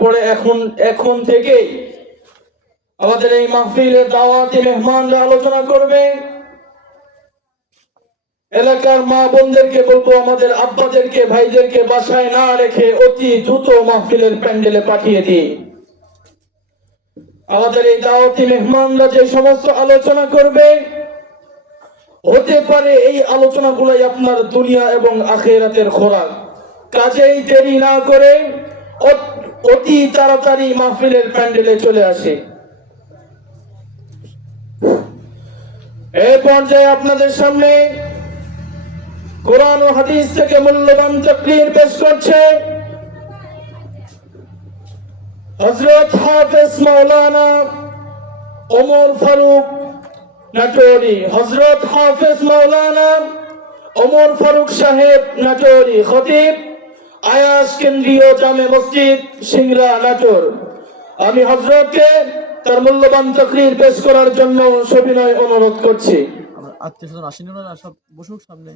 পরে এখন থেকেই আমাদের এই মাহফিলের দাওয়াতি মেহমানরা আলোচনা করবে। এলাকার মা বোনদেরকে বলবো, আমাদের আব্বাদেরকে ভাইদেরকে বাসায় না রেখে অতি দ্রুত মাহফিলের প্যান্ডেলে পাঠিয়ে দিই। আমাদের এই দাওয়াতি মেহমানরা যে সমস্ত আলোচনা করবে, হতে পারে এই আলোচনাগুলোই আপনার দুনিয়া এবং আখিরাতের খোরাক। কাজেই দেরি না করে অতি তাড়াতাড়ি মাহফিলের প্যান্ডেলে চলে আসে। এই পর্যায়ে আপনাদের সামনে কোরআন ও হাদিস থেকে মূল্যবান তাকরীর পেশ করছে হযরত হাফেজ মাওলানা ওমর ফারুক নাটোরি। হযরত হাফেজ মাওলানা ওমর ফারুক সাহেব নাটোরি, খতিব আয়াস কেন্দ্রীয় জামে মসজিদ সিংড়া নাটোর। আমি হযরতকে তার মূল্যবান তাকরীর পেশ করার জন্য সবিনয় অনুরোধ করছি। আমার আত্মীয় স্বজন আসেনি, ওনারা সব বসুক সামনে।